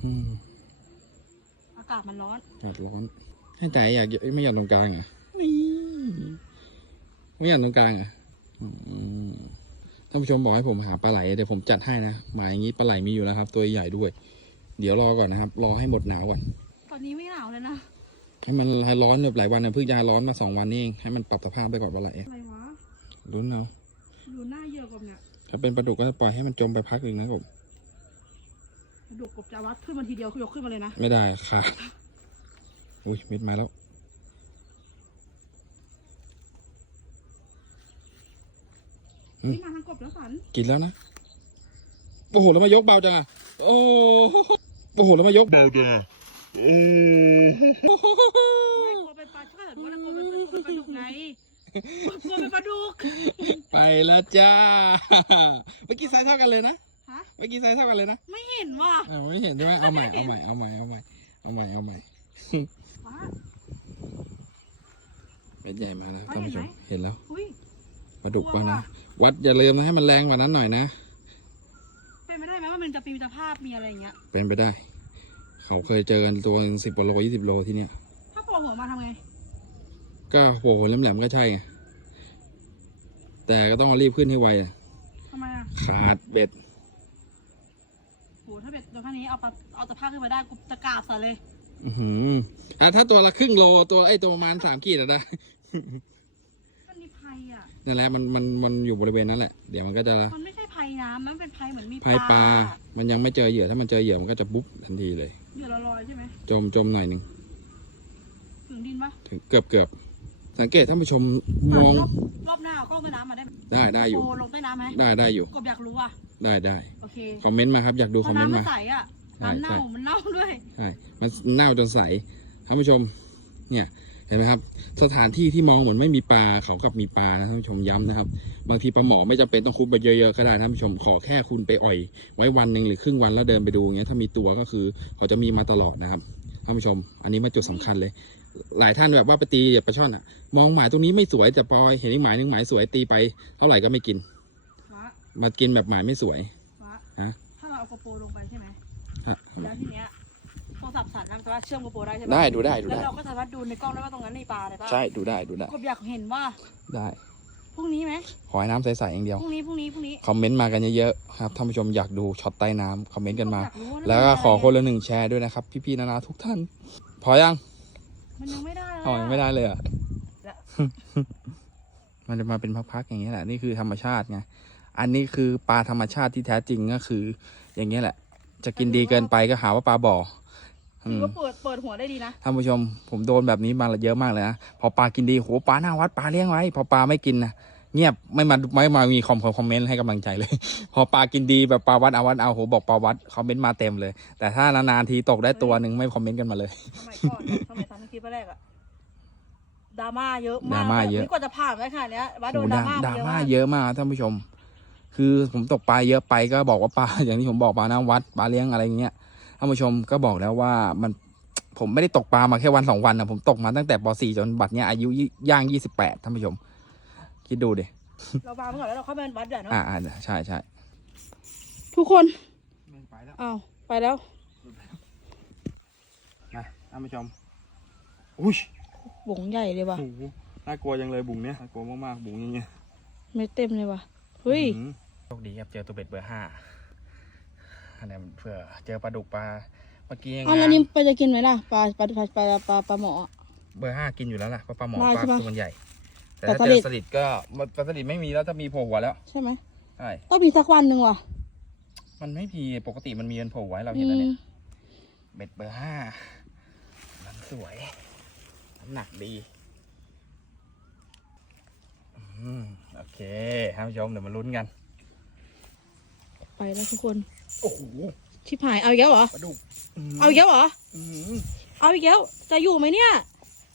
[SPEAKER 2] อืม
[SPEAKER 1] อากาศมันร้อน
[SPEAKER 2] อากาศร้อน ให้ใจอยากไม่อยากตรงกลางเหรอนี่ไม่อยากตรงกลางเหรออืมท่านผู้ชมบอกให้ผมหาปลาไหลเดี๋ยวผมจัดให้นะหมายอย่างนี้ปลาไหลมีอยู่แล้วครับ ตัวใหญ่ด้วย เดี๋ยวรอก่อนนะครับ รอให้หมดหนาวก่อน
[SPEAKER 1] ตอนนี้ไม่หนาวเลยนะ
[SPEAKER 2] ให้มันร้อนแบบหลายวันนะเพิ่งจะร้อนมาสองวันนี่เองให้มันปรับสภาพไปก่อนปลาไหล
[SPEAKER 1] อะไรวะ
[SPEAKER 2] ลุ้นเอา
[SPEAKER 1] อยู่หน้าเยอะกว่าเนี่ย
[SPEAKER 2] ถ้าเป็นปลาดุกก็ปล่อยให้มันจมไปพักหนึ่งนะครับผม
[SPEAKER 1] กระดูกกบจะวัดขึ้นมาทีเดียวยกขึ้นมาเลยนะ
[SPEAKER 2] ไม่ได้ค่ะ อุ้ยมิดมาแล้ว อืม
[SPEAKER 1] นี่มาทางกบแล้วสัน
[SPEAKER 2] กินแล้วนะ โอ้โห แล้วมายกเบาจังอะโอ้โหโอ้โห แล้วมายกเบาจังอะโอ้
[SPEAKER 1] ไม่กลัวเป็นปลาช่อนหรือว่ากลัวเป็นกลัวเป็นปลาดุกไงกลัวเป็นปลาดุก
[SPEAKER 2] ไปแล้วจ้า เมื่อกี้ไซส์เท่ากันเลยนะ
[SPEAKER 1] ฮะ
[SPEAKER 2] เมื่อกี้ไซส์เท่ากันเลยนะ
[SPEAKER 1] ไม่เห็นว่ะ
[SPEAKER 2] อ้าวไม่เห็นใช่ไหมเอาใหม่ เอาใหม่ เอาใหม่ เอาใหม่ เอาใหม่ เอาใหม่
[SPEAKER 1] ป้า
[SPEAKER 2] เม็ดใหญ่มาแล้ว
[SPEAKER 1] เฮ้ย
[SPEAKER 2] ท่านผู้ชม
[SPEAKER 1] เห็นไหม
[SPEAKER 2] เห็นแล้ว
[SPEAKER 1] อุ้ย
[SPEAKER 2] ปลาดุก
[SPEAKER 1] กลั
[SPEAKER 2] ป่ะ
[SPEAKER 1] ว
[SPEAKER 2] นะ
[SPEAKER 1] ว่ะ
[SPEAKER 2] วัดอย่าลืมนะให้มันแรงกว่านั้นหน่อยนะ
[SPEAKER 1] เป็นไม่ได้ไหมว่ามันจะปีมิตรภาพมีอะไรอย่างเงี้ย
[SPEAKER 2] เป็นไปได้ เขาเคยเจอกันตัวสิบกว่าโลยี่สิบโลที่เนี่ย
[SPEAKER 1] ถ้าโผล่หัวมาทำไง
[SPEAKER 2] ก็โผล่แหลมๆก็ใช่ไง แต่ก็ต้องรีบขึ้นให้ไวอะ
[SPEAKER 1] ทำไมอะ
[SPEAKER 2] ขาดเบ็ด
[SPEAKER 1] โหถ้าเบ็ดตัวแค่นี้เอาปลาเอาตะภาพขึ้นมาได้กูตะกราบใส่เลย
[SPEAKER 2] อือหืออะถ้าตัวละครึ่งโลตัวไอ้ตัวประมาณสามขีดอะได้
[SPEAKER 1] มันมีภัยอะ
[SPEAKER 2] นั่นแหละมันมันมันอยู่บริเวณนั้นแหละ เดี๋ยวมันก็จะ
[SPEAKER 1] มันไม่ใช่ภัยน้ำมันเป็นภัยเหมือนมี
[SPEAKER 2] พายปลา มันยังไม่เจอเหยื่อ ถ้ามันเจอเหยื่อมันก็จะบุ๊บทันทีเลย
[SPEAKER 1] เหยื่อลอยๆใช่ไหม
[SPEAKER 2] จมจมหน่อยหนึ่ง
[SPEAKER 1] ถึงดินปะ
[SPEAKER 2] ถึงเกือบเกือบสังเกตท่านผู้ชมมอง
[SPEAKER 1] รอบรอบหน้าเอากล้องใต้น้ำมาได้ไหม
[SPEAKER 2] ได้ได้อยู่
[SPEAKER 1] โลงใต้น้ำไหม
[SPEAKER 2] ได้ได้อยู่
[SPEAKER 1] กบอยากรู้อะ
[SPEAKER 2] ได้ได้
[SPEAKER 1] โอเค
[SPEAKER 2] คอมเมนต์มาครับ อยากดู
[SPEAKER 1] เพ
[SPEAKER 2] คอม
[SPEAKER 1] ราะ
[SPEAKER 2] เมนต์
[SPEAKER 1] น้ำมั
[SPEAKER 2] มา
[SPEAKER 1] น ใสอะ
[SPEAKER 2] ใช่
[SPEAKER 1] น้ำเน่า
[SPEAKER 2] ใช่
[SPEAKER 1] มันเน่าด้วย
[SPEAKER 2] ใช่ มันเน่าจนใสท่านผู้ชม เนี่ย เห็นไหมครับ สถานที่ที่มองเหมือนไม่มีปลาเขากลับมีปลานะท่านผู้ชมย้ำนะครับ บางทีปลาหมอไม่จำเป็นต้องคุดไปเยอะๆก็ได้ท่านผู้ชม ขอแค่คุณไปอ่อย ไว้วันหนึ่งหรือครึ่งวันแล้วเดินไปดูอย่างเงี้ย ถ้ามีตัวก็คือเขาจะมีมาตลอดนะครับ ท่านผู้ชม อันนี้มาจุดสำคัญเลย หลายท่านแบบว่าไปตีปลาช่อนอะมองหมายตรงนี้ไม่สวยแต่พอเห็นอีกหมายหนึ่งหมายสวยตีไปเท่าไหร่ก็ไม่กิน
[SPEAKER 1] ฟ้า
[SPEAKER 2] มากินแบบหมายไม่สวย
[SPEAKER 1] ฟ้า
[SPEAKER 2] ฮะ
[SPEAKER 1] ถ้า เราเอาโกโปรลงไปใช่ไหม
[SPEAKER 2] ฮะ
[SPEAKER 1] แล้วทีเนี้ยโทรศัพท์สั่นนะมันสามารถเชื่อมโกโปรได้ใช่ไหม
[SPEAKER 2] ได้ดูได้ดู
[SPEAKER 1] แล้ว
[SPEAKER 2] ได้
[SPEAKER 1] เราก็สามารถดูในกล้องได้ว่าตรงนั้นมีปลาอะไรบ้าง
[SPEAKER 2] ใช่ดูได้ดูได้
[SPEAKER 1] กบอยากเห็นว่า
[SPEAKER 2] ได้
[SPEAKER 1] พรุ่งนี้ไหม
[SPEAKER 2] ขอให้น้ำใสๆอย่างเดียว
[SPEAKER 1] พรุ่งนี้พรุ่งนี้พรุ่งนี้
[SPEAKER 2] คอมเมนต์มากันเยอะๆครับท่านผู้ชมอยากดูช็อตใต้น้ำคอมเมนต์กันมา
[SPEAKER 1] อยรู้า
[SPEAKER 2] แล้วก็ขอคน
[SPEAKER 1] มั
[SPEAKER 2] ละหนึ่งแชร์ด้วยนะครับ พี่ๆนานาทุกท่าน พอยัง
[SPEAKER 1] มันยังไม่ได้เลย
[SPEAKER 2] อ๋อยังไม่ได้เลยเหรอะ
[SPEAKER 1] แล้ว
[SPEAKER 2] มันจะมาเป็นพักๆอย่างเงี้ยแหละนี่คือธรรมชาติไงอันนี้คือปลาธรรมชาติที่แท้จริงก็คือ อย่างเงี้ยแหละ จะกินดีเกินไปก็หาว่าปลาบ่ออื
[SPEAKER 1] ถือ
[SPEAKER 2] ม
[SPEAKER 1] ว่าเปิดเปิดหัวได้ดีนะ
[SPEAKER 2] ท่านผู้ชมผมโดนแบบนี้มาเยอะมากเลยนะพอปลากินดีโหปลาหน้าวัดปลาเลี้ยงไว้ พอปลาไม่กินนะเงียบไม่มาไม่มามีคอมคอมเมนต์ให้กำลังใจเลย พอปลากินดีแบบปลาวัดเอาวัดเอาโหบอกปลาวัดคอมเมนต์มาเต็มเลย แต่ถ้านานๆทีตกได้ตัวหนึ่งไม่คอมเมนต์กันมาเลย
[SPEAKER 1] สมัยก่อนเนี่ยสมัยตอนที่คลิปแรกอะดราม่าเยอะมาก
[SPEAKER 2] ดราม่าเยอะ
[SPEAKER 1] นี่กว่าจะผ่านได้ขนาดเนี้ยว่าโดน
[SPEAKER 2] โอ้
[SPEAKER 1] ดรา
[SPEAKER 2] ดรา
[SPEAKER 1] ม่า
[SPEAKER 2] ดรา
[SPEAKER 1] เยอะ
[SPEAKER 2] ม่ามา
[SPEAKER 1] ก
[SPEAKER 2] เยอะมากท่านผู้ชม คือผมตกปลาเยอะไปก็บอกว่าปลาอย่างที่ผมบอกปลาหน้าวัดปลาเลี้ยงอะไรอย่างเงี้ยท่านผู้ชมก็บอกแล้วว่ามันผมไม่ได้ตกปลามาแค่วันสองวันนะผมตกมาตั้งแต่ป .4 จนบัดเนี้ยอายุย่างยี่สิบแปดท่านผู้ชม คิดดูดิ
[SPEAKER 1] เราวางไว้ก่อนแล้วเราเข้าไปวัดเดี๋ยวเนาะ
[SPEAKER 2] อ่าอ่าใช่ใช่
[SPEAKER 1] ทุกคน
[SPEAKER 2] ไปแล้ว
[SPEAKER 1] อ้าวไปแล้ว
[SPEAKER 2] นะท่านผู้ชมอุ้ย
[SPEAKER 1] วงใหญ่เลยว่ะ
[SPEAKER 2] โอ้โหน่ากลัวจังเลยบุ๋งเนี้ยน่ากลัวมากๆบุ๋งอย่างเงี้ย
[SPEAKER 1] ไม่เต็มเลยว่ะ เฮ้ย
[SPEAKER 2] โชคดีครับเจอตัวเบ็ดเบอร์ห้าอันนี้เผื่อเจอปลาดุกปลาเมื่อกี้ยัง
[SPEAKER 1] อ้าวแล้วนี่ไปจะกินไหมล่ะปลาปลาปลาปลาปลาปลาหมออะ
[SPEAKER 2] เบอร์ห้ากินอยู่แล้วล่ะเพราะปลาหมอ
[SPEAKER 1] ได้
[SPEAKER 2] ปลา
[SPEAKER 1] ใช่ปะ
[SPEAKER 2] ตัวมันใหญ่ แต่
[SPEAKER 1] แต่
[SPEAKER 2] ถ้า
[SPEAKER 1] ส
[SPEAKER 2] เจ
[SPEAKER 1] ลิ
[SPEAKER 2] อ
[SPEAKER 1] ด
[SPEAKER 2] สลิดก็มันปลาสลิดไม่มีแล้วถ้ามีโผล่หัวแล้ว
[SPEAKER 1] ใช่ไหม
[SPEAKER 2] ใช่
[SPEAKER 1] ต้องมีสักวันหนึ่งว่ะ
[SPEAKER 2] มันไม่มีปกติมันมีมันโผล่ไว้เรา
[SPEAKER 1] อื
[SPEAKER 2] เห็นแล้ว
[SPEAKER 1] ม
[SPEAKER 2] เนี่ยเบ็ดเบอร์ห้ามันสวยน้ำหนักดีอืม โอเคท่านผู้ชมเดี๋ยวมาลุ้นกัน
[SPEAKER 1] ไปแล้วทุกคน
[SPEAKER 2] โอ้โห
[SPEAKER 1] ชิบหาย เอาอีกแล้วเหรอ
[SPEAKER 2] ปลาดุก
[SPEAKER 1] เอาอีกแล้วเหรอ
[SPEAKER 2] อืม
[SPEAKER 1] เอาอีกแล้ว จะอยู่ไหมเนี่ย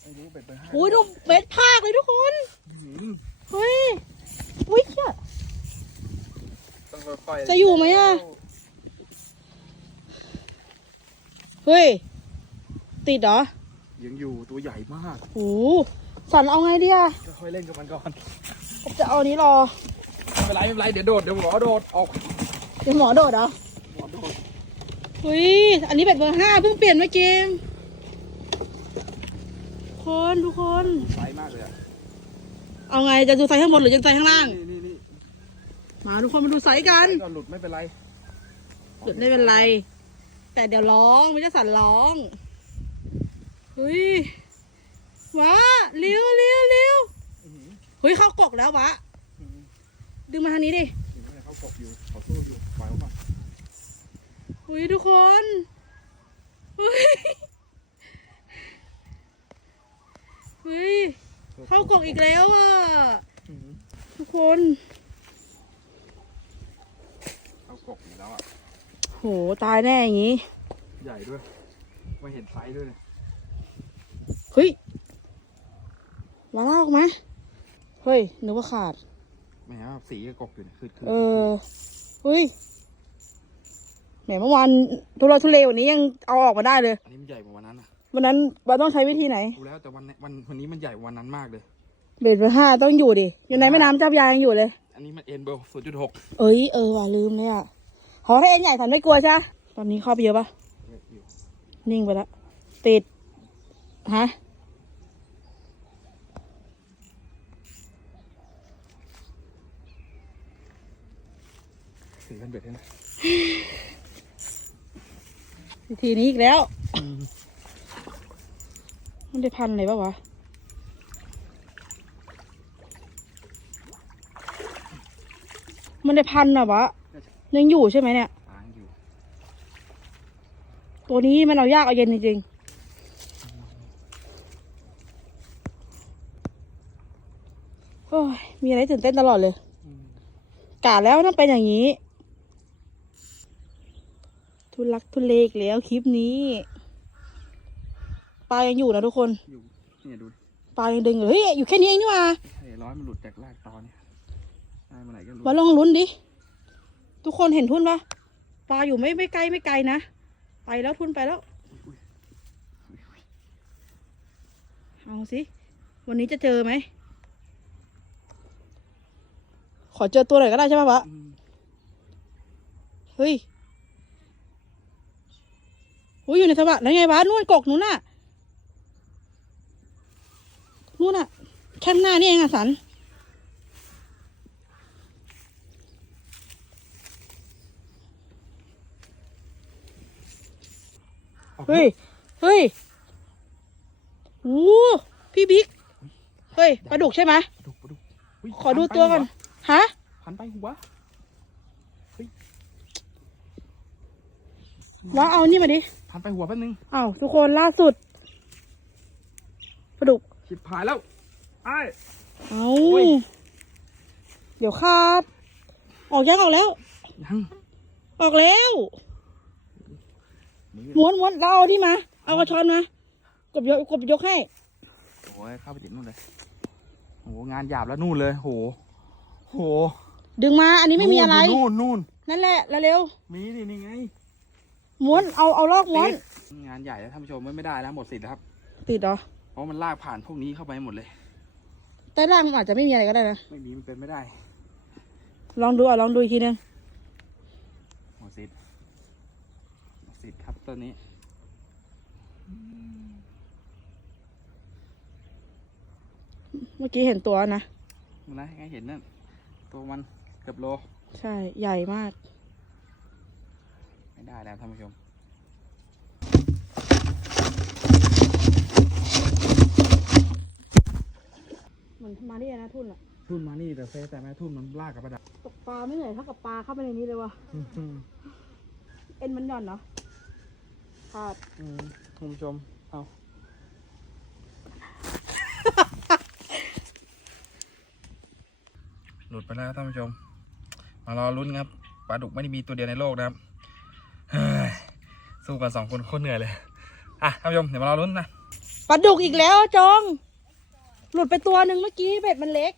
[SPEAKER 2] ไม่รู้เบ็ดเบอร์ห้า
[SPEAKER 1] โอ้ยดูเบ็ดภาคเลยทุกคน
[SPEAKER 2] อืม
[SPEAKER 1] เฮ้ยอุ้ยเชี่ย
[SPEAKER 2] ต้องค่อยๆ
[SPEAKER 1] จะอยู่ไหมอะ เฮ้ย ติดเหรอ
[SPEAKER 2] ยังอยู่ตัวใหญ่มาก
[SPEAKER 1] โอ้ สันเอาไงดีอะ
[SPEAKER 2] ค่อยๆเล่นกับมันก่อน
[SPEAKER 1] ผมจะเอาอันนี้รอ
[SPEAKER 2] ไม่เป็นไรไม่เป็นไรเดี๋ยวโดดเดี๋ยวหมอโดดออก
[SPEAKER 1] เดี๋ยวหมอโดดเหรอ
[SPEAKER 2] หมอโดด
[SPEAKER 1] เฮ้ยอันนี้เบ็ดเบอร์ห้าเพิ่งเปลี่ยนเมื่อกี้คนทุกคน
[SPEAKER 2] ไซส์มากเลยอะ
[SPEAKER 1] เอาไงจะดูไซส์ข้างบนหรือจะไซส์ข้างล่าง
[SPEAKER 2] นี่นี่นี่
[SPEAKER 1] มาทุกคนมาดูไซส์กัน
[SPEAKER 2] ไซส์ก่อนหลุดไม่เป็นไร
[SPEAKER 1] หยุดไม่เป็นไร แต่เดี๋ยวร้องไม่ใช่สันร้องเฮ้ย ว้าเลี้ยวเลี้ยวเลี้ยว
[SPEAKER 2] อื้อหือ
[SPEAKER 1] เฮ้ยเข้ากกแล้ววะ
[SPEAKER 2] อื้อหือ
[SPEAKER 1] ดึงมาทางนี้ดิ
[SPEAKER 2] เห็นไหมเขากบอยู่เขาสู้อยู่ปล่อยเขาก่อน
[SPEAKER 1] เฮ้ยทุกคนเฮ้ยเฮ้ยเข้ากกอีกแล้วอะ
[SPEAKER 2] อื้อหือ
[SPEAKER 1] ทุกคน
[SPEAKER 2] เขากบอยู่แล้วอะ
[SPEAKER 1] โหตายแน่อย่างงี้
[SPEAKER 2] ใหญ่ด้วย ไม่เห็นไซส์ด้วยเนี่ย
[SPEAKER 1] เฮ้ย มาลากออกไหมเฮ้ยนึกว่าขาด
[SPEAKER 2] ไม่เห็นว่าสีกบอยู่เนี่ยคือคือ
[SPEAKER 1] เออเฮ้ยแหมเมื่อวานทุเราทุเลวันนี้ยังเอาออกมาได้เลย
[SPEAKER 2] อันนี้มันใหญ่กว่าวันนั้นอะ
[SPEAKER 1] วันนั้นเราต้องใช้วิธีไหน
[SPEAKER 2] ดูแล้วแต่วันนี้วันวันนี้มันใหญ่กว่าวันนั้นมากเลย
[SPEAKER 1] เบ็ดเบอร์ห้าต้องอยู่ดิ อยู่ในแม่น้ำเจ้าพระยายังอยู่เลย
[SPEAKER 2] อันนี้มันเอ็นเบลศูนย์จุดหก
[SPEAKER 1] เอ้ยเออว่ะลืมเลยอะขอให้เอ็นใหญ่สันไม่กลัวใช่ปะตอนนี้เข้าไปเยอะปะนิ่งไปแล้วติดฮะ
[SPEAKER 2] ถือกั นเบ็ดให้นะ
[SPEAKER 1] ทีนี้อีกแล้ว มันได้พันเลยปะวะ มันได้พันอะวะ ยังอยู่ใช่ไหมเนี่ย
[SPEAKER 2] ล้างอยู่
[SPEAKER 1] ตัวนี้มันเอายากเอาเย็นจริงๆโอ้ยมีอะไรตื่นเต้นตลอดเลย กาแล้วต้องเป็นอย่างนี้ ทุลักทุเลอีกแล้วคลิปนี้ปลายังอยู่นะทุกคน
[SPEAKER 2] อยู่เนี่ยดู
[SPEAKER 1] ปลายังดึงอยู่เฮ้ยอยู่แค่นี้เองนี่หว่า
[SPEAKER 2] ไอ้ร้อยมันหลุดจากลากตอนเนี่ยได้เมื่อไหร่ก็รู้
[SPEAKER 1] มาลองลุ้นดิ ทุกคนเห็นทุนปะปลาอยู่ไม่ไม่ไกลไม่ไกลนะไปแล้วทุนไปแล้วเอาสิวันนี้จะเจอไหมขอเจอตัวหน่อยก็ได้ใช่ปะวะ
[SPEAKER 2] อืม
[SPEAKER 1] เฮ้ย โอ้ยอยู่ในสระแล้วไงวะนู่นกกนู่นน่ะนู่นน่ะ แค่หน้านี่เองอะสันเฮ้ย เฮ้ยโอ้พี่บิ๊ก เฮ้ยปลาดุกใช่ไหม
[SPEAKER 2] ปลาดุกปลาดุกย
[SPEAKER 1] ขอดูตัวก่อน ฮะ
[SPEAKER 2] พันไปหัว
[SPEAKER 1] ว้าเอานี่มาดิ
[SPEAKER 2] พันไปหัวแป๊บนึง
[SPEAKER 1] อ้าวทุกคนล่าสุดปลาดุก
[SPEAKER 2] ชิบหายแล้วไอ้
[SPEAKER 1] เอา
[SPEAKER 2] อุ้ย
[SPEAKER 1] เดี๋ยวขาด ออกยังออกแล้ว
[SPEAKER 2] ยัง
[SPEAKER 1] ออกแล้ว
[SPEAKER 2] มือ
[SPEAKER 1] ม้วนม้วนแล้วเอาที่มา เอากระชอนมากบยกกบยกให้
[SPEAKER 2] โอ้ยเข้าไปติดนู่นเลยโหงานหยาบแล้วนู่นเลยโหโห
[SPEAKER 1] ดึงมา อันนี้ไม่มีอะไร
[SPEAKER 2] นู่นนู่น
[SPEAKER 1] นั่นแหละเร็ว
[SPEAKER 2] มีนี่นี่ไง
[SPEAKER 1] ๆ ม้วนเอาเอาลอกม้วน
[SPEAKER 2] งานใหญ่แล้วท่านผู้ชมไม่ได้แล้วหมดสิทธิ์แล้วครับ
[SPEAKER 1] ติดเหรอ
[SPEAKER 2] เพราะมันลากผ่านพวกนี้เข้าไปหมดเลย
[SPEAKER 1] แต่ล่างมันอาจจะไม่มีอะไรก็ได้นะ
[SPEAKER 2] ไม่มีมันเป็นไม่ได้
[SPEAKER 1] ลองดูอะลองดูอีกทีนึง
[SPEAKER 2] หมดสิทธิ์หมดสิทธิ์ครับตัวนี้
[SPEAKER 1] เมื่อกี้เห็นตัวนะ
[SPEAKER 2] มันนะให้เห็นนั่นตัวมันเกือบโล
[SPEAKER 1] ใช่ ใหญ่มาก
[SPEAKER 2] ไม่ได้แล้วท่านผู้ชม
[SPEAKER 1] มันมาได้ยังนะทุ่นอะ
[SPEAKER 2] ทุ่นมานี่แต่เฟแต่แม่ทุ่นมันลากกับประดับ
[SPEAKER 1] ตกปลาไม่เหนื่อยเท่ากับปลาเข้าไปในนี้เลยวะเอ็นมันหย่อนเนาะขาด
[SPEAKER 2] อืมท่านผู้ชม เอาหลุดไปแล้วท่านผู้ชม มารอลุ้นครับ ปลาดุกไม่ได้มีตัวเดียวในโลกนะครับเฮ้ย สู้กันสองคนโคตรเหนื่อยเลย อะท่านผู้ชมเดี๋ยวมารอลุ้นนะ
[SPEAKER 1] ปลาดุกอีกแล้วจอง หลุดไปตัวหนึ่งเมื่อกี้เบ็ดมันเล็ก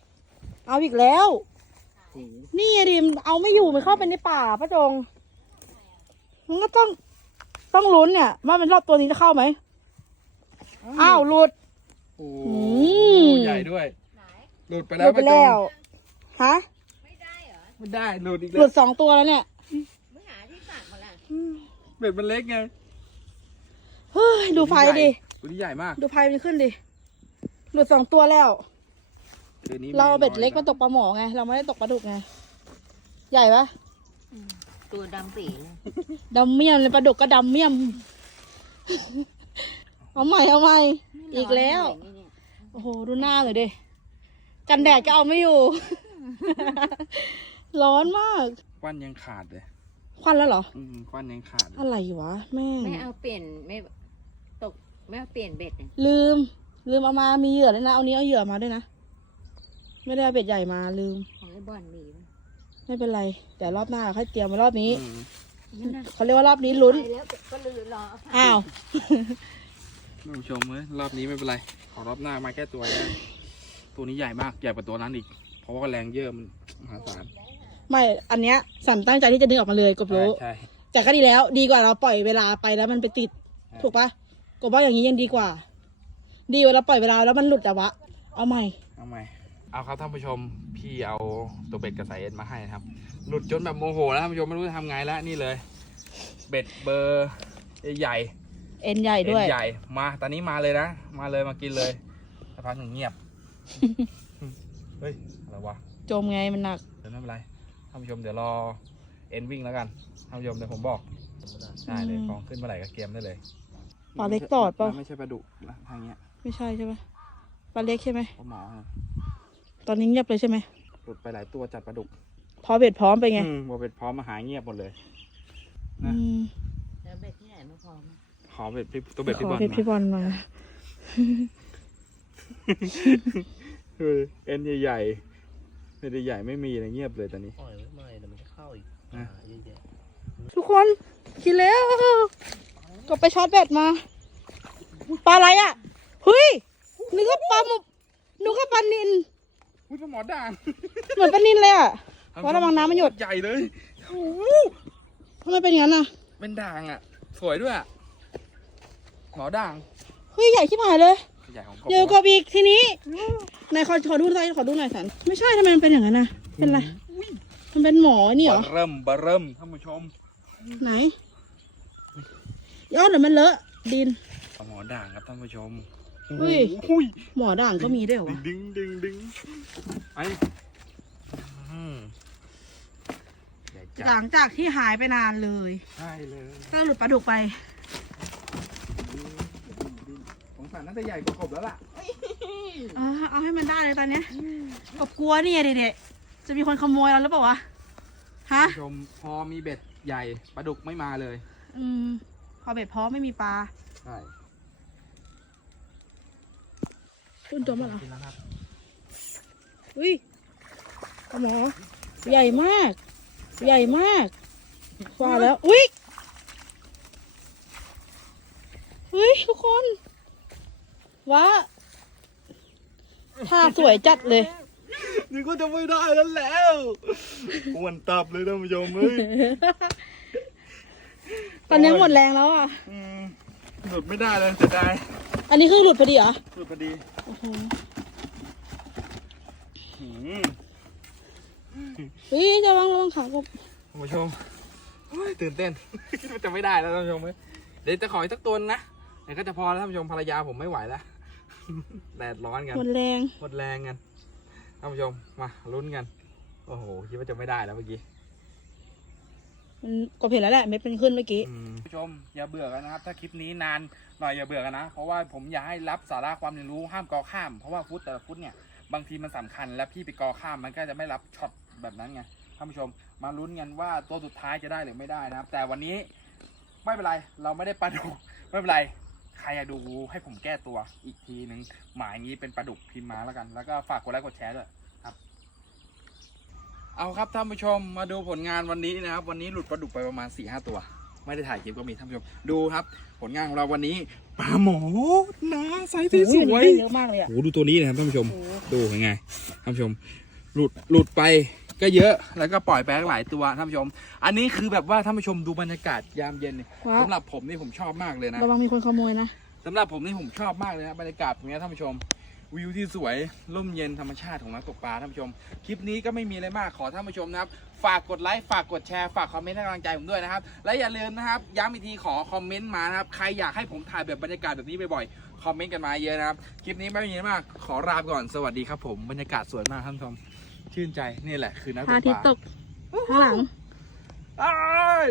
[SPEAKER 1] เอาอีกแล้ว นี่อะดิมนเอาไม่อยู่มันเข้าไปในป่าป้าจง มันก็ต้องต้องลุ้นเนี่ยว่ามันรอบตัวนี้จะเข้าไหมอ้าวหลุด
[SPEAKER 2] โอ้
[SPEAKER 1] อื
[SPEAKER 2] โห
[SPEAKER 1] ม
[SPEAKER 2] ใหญ่ด้วย หลุดไป
[SPEAKER 1] ห
[SPEAKER 2] แล้
[SPEAKER 1] ลุ
[SPEAKER 2] ว
[SPEAKER 1] ดไปแล้วฮะ
[SPEAKER 3] ไม่ได้เหรอ
[SPEAKER 2] ไม่ได้ หลุดอีก
[SPEAKER 1] ห
[SPEAKER 2] แล้
[SPEAKER 1] ลุ
[SPEAKER 2] ว
[SPEAKER 1] ดสองตัวแล้วเนี่ย
[SPEAKER 3] ไม่หาที่ตักมาล่ะ
[SPEAKER 2] เบ็ดมันเล็กไง
[SPEAKER 1] เฮ้ยดูไฟดิ
[SPEAKER 2] ตัวนี้ใหญ่มาก
[SPEAKER 1] ดูไฟมันขึ้นดิ หลุดสองตัวแล้ว
[SPEAKER 2] ตัวนี้
[SPEAKER 1] เราเอาเบ็ด
[SPEAKER 2] ไม่
[SPEAKER 1] เล็ก
[SPEAKER 2] น้
[SPEAKER 1] มา
[SPEAKER 2] อย
[SPEAKER 1] ตกปลาหมอไง เราไม่ได้ตกปลาดุกไง ใหญ่ปะ
[SPEAKER 3] ตัวดำปีเลย
[SPEAKER 1] ดำเมี่ยมเลยปลาดุกก็ดำเมี่ยม เอาใหม่เอาใหม่ อีกแล้ว
[SPEAKER 3] ไม่ร้อนเลยเนี่ย
[SPEAKER 1] โอ้โหดูหน้าเลยดิ กันแดดก็เอาไม่อยู่ ร้อนมาก
[SPEAKER 2] ควันยังขาดเลย
[SPEAKER 1] ควันแล้วเหรอ
[SPEAKER 2] อืมควันยังขาดเลย
[SPEAKER 1] อะไรวะแม่ง
[SPEAKER 3] ไม่เอาเปลี่ยนไม่ตกไม่เอาเปลี่ยนเบ็ดเนี่ย
[SPEAKER 1] ลืม ลืมเอามามีเหยื่อด้วยนะ เอานี้เอาเหยื่อมาด้วยนะ ไม่ได้เอาเบ็ดใหญ่มาลืม
[SPEAKER 3] ของไอ้บอลมีมั้ย
[SPEAKER 1] ไม่เป็นไรเดี๋ยวรอบหน้าค่อยเตรียมมารอบนี้
[SPEAKER 2] อืม
[SPEAKER 3] นั่นน่ะ
[SPEAKER 1] เขาเรียกว่ารอบนี้ลุ้น
[SPEAKER 3] ไปแล้วก็ลืมรอ
[SPEAKER 1] อ้าว
[SPEAKER 2] ท่านผู้ชมเอ้ยรอบนี้ไม่เป็นไร ขอรอบหน้ามาแค่ตัวเดียวตัวนี้ใหญ่มาก ใหญ่กว่าตัวนั้นอีก เพราะว่าแรงเยอะมันมหาศาล
[SPEAKER 1] ไม่อันเนี้ยสันตั้งใจที่จะดึงออกมาเลยกบ
[SPEAKER 2] ใช่
[SPEAKER 1] รู้
[SPEAKER 2] ใช่
[SPEAKER 1] แต่ก็ดีแล้ว ดีกว่าเราปล่อยเวลาไปแล้วมันไปติด
[SPEAKER 2] ใช่
[SPEAKER 1] ถูกปะกบว่าอย่างนี้ยังดีกว่า ดีกว่าเราปล่อยเวลาแล้วมันหลุดแต่วะเอาใหม่
[SPEAKER 2] เอาใหม่เอาครับท่านผู้ชมพี่เอาตัวเบ็ดกับสายเอ็นมาให้นะครับ หลุดจนแบบโมโหแล้วท่านผู้ชมไม่รู้จะทำไงแล้วนี่เลย เบ็ดเบอร์ใหญ่
[SPEAKER 1] เอ็นใหญ่
[SPEAKER 2] เอ็
[SPEAKER 1] ด้วย
[SPEAKER 2] นใหญ่มาตอนนี้มาเลยนะมาเลยมากินเลยสักพักหนึ่งเงียบเฮ้ยอะไรวะ
[SPEAKER 1] จมไงมันหนัก
[SPEAKER 2] เดี๋ยวไม่เป็นไรท่านผู้ชมเดี๋ยวรอเอ็นวิ่งแล้วกันท่านผู้ชมเดี๋ยวผมบอกได้เลย
[SPEAKER 1] อืม
[SPEAKER 2] ฟองขึ้นเมื่อไหร่ก็เกมได้เลย
[SPEAKER 1] ปลาเล็กตอดเปล่า
[SPEAKER 2] ไม่ใช่ปลาดุกนะทางเนี้ย
[SPEAKER 1] ไม่ใช่ใช่ไหมปลาเล็กใช่ไหม
[SPEAKER 2] ปลาหมอนะ
[SPEAKER 1] ตอนนี้เงียบเลยใช่ไหม
[SPEAKER 2] หลุดไปหลายตัวจัดปลาดุก
[SPEAKER 1] พอเบ็ดพร้อมไปไง
[SPEAKER 2] อืมบัวเป็ดพร้อมมาหายเงียบหมดเลย
[SPEAKER 1] อืม
[SPEAKER 3] แล้วเบ็ดที่ไหนไม่พอมั้ย
[SPEAKER 2] ขอเบ็ดพี่ตัวเบ็ด
[SPEAKER 1] ข
[SPEAKER 2] พี่
[SPEAKER 1] อบ
[SPEAKER 2] อล
[SPEAKER 1] เบ็ดพี่
[SPEAKER 2] มา
[SPEAKER 1] บอลมา
[SPEAKER 2] เออเอ็นใหญ่ๆ เอ็นใหญ่ๆไม่มีเลยเงียบเลยตอนนี้
[SPEAKER 4] ปล่อยไว้ไม่เดี๋ยวมันจะเข้าอีก
[SPEAKER 2] นะ
[SPEAKER 4] หาเยอะแยะ
[SPEAKER 1] ทุกคนกินแล้วก็ไปช็อตเบ็ดมาปลาอะไรอะเฮ้ยนึกว่าปลาหมึกนึกว่าปลานิน
[SPEAKER 2] อุ้ยปลาหมอด่าง
[SPEAKER 1] เหมือนปลานินเลยอะเพราะระวังน้ำมันหยด
[SPEAKER 2] ใหญ่เลยโอ้โห
[SPEAKER 1] ทำไมเป็นอย่างนั้นอะ
[SPEAKER 2] เป็นด่างอะ สวยด้วยอะหมอด่าง
[SPEAKER 1] เฮ้ยใหญ่ชิบหายเลย
[SPEAKER 2] ใหญ่ของกบ
[SPEAKER 1] เดี๋ยวกบอีกทีนี้ไหนขอขอดูหน่อยขอดูหน่อยสันไม่ใช่ทำไมมันเป็นอย่างนั้นนะเป็นไรมันเป็นหมอนี่เหรอ
[SPEAKER 2] บะเริ่มบะเริ่มท่านผู้ชม
[SPEAKER 1] ไหนยอดหรือมันเลอะดิน
[SPEAKER 2] ปลาหมอด่างครับท่านผู้ชม
[SPEAKER 1] เฮ้ย
[SPEAKER 2] โอ้โห
[SPEAKER 1] หมอด่างก็มีด้วยเหรอวะ
[SPEAKER 2] ดึงดึงดึงไอ้อืมใหญ่จั
[SPEAKER 1] หลั
[SPEAKER 2] ด
[SPEAKER 1] งจากที่หายไปนานเลย
[SPEAKER 2] ใช่เลย
[SPEAKER 1] ก็หลุดปลาดุกไป
[SPEAKER 2] ของสันน่าจะใหญ่กว่ากบแล้วล่ะ
[SPEAKER 1] เออเอาให้มันได้เลยตอนเนี้ยกบกลัวนี่ไงเด็กๆจะมีคนขโมยเราหรือเปล่าวะฮะ
[SPEAKER 2] ท่านผู้ชมพอมีเบ็ดใหญ่ปลาดุกไม่มาเลย
[SPEAKER 1] อืม พอเบ็ดพร้อมไม่มีปลา
[SPEAKER 2] ใช่
[SPEAKER 1] ขึ้นตัวมาเหรอ
[SPEAKER 2] กินแล้วครับ
[SPEAKER 1] อุ้ยปลาหมอใหญ่มาก ใหญ่มากว่าแล้ว อุ้ยเฮ้ยทุกคน ว้าท่าสวยจัดเลย
[SPEAKER 2] นี่ก็จะไม่ได้แล้วแล้วอ้วนตับเลยท่านผู้ชมเฮ้ย
[SPEAKER 1] ตอนนี้หมดแรงแล้วอะ
[SPEAKER 2] อืมหลุดไม่ได้เลยเสียดาย
[SPEAKER 1] อันนี้คือหลุดพอดีเหรอ
[SPEAKER 2] หลุดพอดี
[SPEAKER 1] โอ้โห
[SPEAKER 2] หืม
[SPEAKER 1] เฮ้ยจะวางระวังขากบ
[SPEAKER 2] ท่านผู้ชมโอ้ยตื่นเต้นจะไม่ได้แล้วท่านผู้ชมเฮ้ยเดี๋ยวจะขออีกสักตัวนะเดี๋ยวก็จะพอแล้วท่านผู้ชมภรรยาผมไม่ไหวแล้ว แดดร้อนกัน
[SPEAKER 1] หมดแรง
[SPEAKER 2] หมดแรงกันท่านผู้ชมมาลุ้นกัน โอ้โหคิดว่าจะไม่ได้แล้วเมื่อกี้
[SPEAKER 1] มันกบเห็นแล้วแหละเม็ดเป็นขึ้นเมื่อกี้
[SPEAKER 2] ผู้ชมอย่าเบื่อกันนะครับ ถ้าคลิปนี้นานหน่อยอย่าเบื่อกันนะ เพราะว่าผมอยากให้รับสาระความเรียนรู้ห้ามกอข้าม เพราะว่าฟุตแต่ละฟุตเนี่ยบางทีมันสำคัญ และพี่ไปกอข้ามมันก็จะไม่รับช็อตแบบนั้นไงท่านผู้ชมมาลุ้นกันว่าตัวสุดท้ายจะได้หรือไม่ได้นะครับ แต่วันนี้ไม่เป็นไรเราไม่ได้ปลาดุกไม่เป็นไร ใครอยากดูให้ผมแก้ตัวอีกทีหนึ่งหมายนี้เป็นปลาดุกพิมพ์มาแล้วกัน แล้วก็ฝากกดไลค์กดแชร์ด้วยเอาครับท่านผู้ชมมาดูผลงานวันนี้นะครับ วันนี้หลุดปลาดุกไปประมาณ4ี่ห้าตัว ไม่ได้ถ่ายคลิปก็มีท่านผู้ชมดูครับ ผลงานของเราวันนี้ปลาหมอนะไซส์ที่สวย
[SPEAKER 1] เยอะมากเลยอะ
[SPEAKER 2] โอ้โหดูตัวนี้นะครับท่านผู้ชมดูยังไงท่านผู้ชม หลุดหลุดไป ก็เยอะแล้วก็ปล่อยไปหลายตัวท่านผู้ชม อันนี้คือแบบว่าท่านผู้ชมดูบรรยากาศยามเย็นนี่
[SPEAKER 1] ว้าว
[SPEAKER 2] สำหรับผมนี่ผมชอบมากเลยนะ
[SPEAKER 1] ระวังมีคนขโมยนะ
[SPEAKER 2] สำหรับผมนี่ผมชอบมากเลยนะบรรยากาศตรงนี้ท่านผู้ชม วิวที่สวยร่มเย็นธรรมชาติของนักตกปลาท่านผู้ชม คลิปนี้ก็ไม่มีอะไรมากขอท่านผู้ชมนะครับ ฝากกดไลค์ฝากกดแชร์ฝากคอมเมนต์ให้กำลังใจผมด้วยนะครับ และอย่าลืมนะครับย้ำอีกทีขอคอมเมนต์มานะครับใครอยากให้ผมถ่ายแบบบรรยากาศแบบนี้บ่อยๆคอมเมนต์กันมาเยอะนะครับคลิปนี้ไม่มีอะไรมากขอลาไปก่อนสวัสดีครับผมบรรยากาศสวยมากท่านผู้ชม ชื่นใจนี่แหละคือนัก
[SPEAKER 1] พ
[SPEAKER 2] ต
[SPEAKER 1] ระ
[SPEAKER 2] ก
[SPEAKER 1] อาทิ
[SPEAKER 2] ป
[SPEAKER 1] ตย์
[SPEAKER 2] ลา
[SPEAKER 1] ตกข้างหลัง
[SPEAKER 2] อ้าย